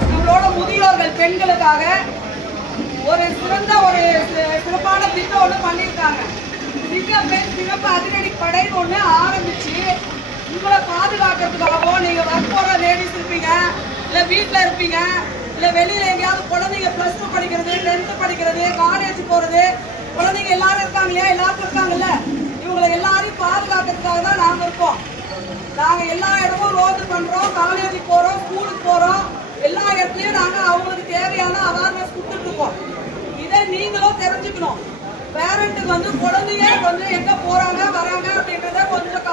நம்மளோட முதியோர்கள் பெண்களுக்காக ஒரு சிறப்பான திட்டம் ஒன்று பண்ணியிருக்காங்க. சிறப்பு அதிரடி படைன்னு ஒன்று ஆரம்பிச்சு உங்களை பாதுகாக்கிறதுக்காகவோ, நீங்க ஒர்க் போற லேடிஸ் இருப்பீங்க, இல்ல வீட்டுல இருப்பீங்க, இல்ல வெளியில எங்கேயாவது குழந்தைங்க +2 படிக்கிறது, 10th படிக்கிறது, காலேஜ் போறது குழந்தைங்க எல்லாரும் இருக்காங்க இல்லையா, எல்லாரும் இருக்காங்கல்ல, இவங்களை எல்லாரையும் பாதுகாக்கிறதுக்காக தான் நாங்க இருக்கோம். நாங்க எல்லா இடமும் ரோடு பண்றோம், காலேஜுக்கு போறோம், ஸ்கூலுக்கு போறோம், எல்லா இடத்துலயும் நாங்க அவங்களுக்கு தேவையான அவேர்னஸ் கொடுத்துட்டு இருக்கோம். இதை நீங்களும் தெரிஞ்சுக்கணும். பேரண்ட்டுக்கு வந்து குழந்தைங்க கொஞ்சம் எங்க போறாங்க வராங்க அப்படின்றத கொஞ்சம்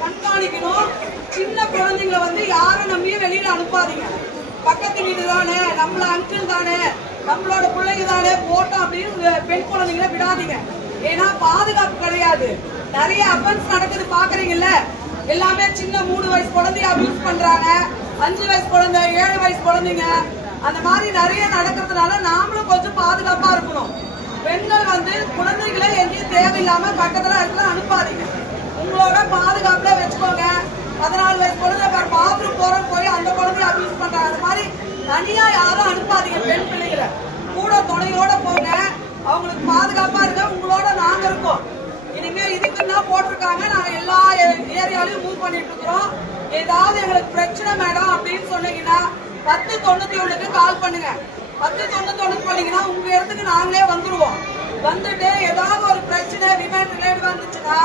கண்காணிக்கணும். சின்ன குழந்தைங்களை வந்து யாரும் நம்பியும் வெளியில அனுப்பாதீங்க. பக்கத்து வீடு தானே, நம்மள அங்கிள் தானே, நம்மளோட பிள்ளைங்க தானே போட்டோம் அப்படின்னு பெண் குழந்தைங்களை விடாதீங்க. ஏன்னா பாதுகாப்பு கிடையாது. நிறைய அஃபென்ஸ் நடக்குது பாக்குறீங்கல்ல, எல்லாமே சின்ன 3 வயசு குழந்தைய அபியூஸ் பண்றாங்க, 5 வயசு குழந்தை, 7 வயசு குழந்தைங்க, அந்த மாதிரி நிறைய நடக்கிறதுனால நாமளும் கொஞ்சம் பாதுகாப்பா இருக்கணும். பெண்கள் வந்து குழந்தைகளை எங்கேயும் தேவையில்லாம பக்கத்துல இடத்துல அனுப்பாதீங்க. உங்களோட பாதுகாப்புல வச்சுக்கோங்க. 14 வயசு குழந்தை பாத்ரூம் போறோம் போய் அந்த குழந்தைய அபியூஸ் பண்றாங்க, அந்த மாதிரி தனியா யாரும் அனுப்பாதீங்க. பெண் பிள்ளைகளை கூட துணையோட போங்க, அவங்களுக்கு பாதுகாப்பா இருக்க. உங்களோட நாங்க இருக்கோம். இனிமே இதுக்கு தான் போட்டிருக்காங்க. நாங்க எல்லா ஏரியாலையும் மூவ் பண்ணிட்டு இருக்கிறோம். ஏதாவது எங்களுக்கு பிரச்சனை மேடம் அப்படின்னு சொன்னீங்கன்னா 1091க்கு கால் பண்ணுங்க. 1091 பண்ணீங்கன்னா உங்க இடத்துக்கு நாங்களே வந்துருவோம். வந்துட்டு ஏதாவது ஒரு பிரச்சனை விமன் ரிலேட்டட் வந்துச்சுன்னா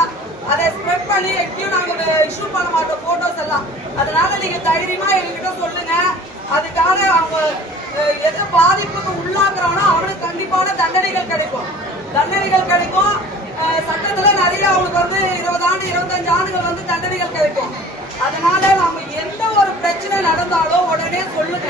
அதை ஸ்ப்ரெட் பண்ணி எங்கேயும் நாங்க இஷ்யூ பண்ண மாட்டோம் போட்டோஸ் எல்லாம். அதனால நீங்க தைரியமா எங்ககிட்ட சொல்லுங்க. அதுக்காக அவங்க எது பாதிப்புக்கு உள்ளாக்குறானோ அவனுக்கு கண்டிப்பான தண்டனைகள் கிடைக்கும். சட்டத்துல நிறைய அவங்களுக்கு வந்து 20 ஆண்டு 25 ஆண்டுகள் வந்து தண்டனைகள் கிடைக்கும். அதனால நம்ம எந்த ஒரு பிரச்சனை நடந்தாலும் உடனே சொல்லுங்க.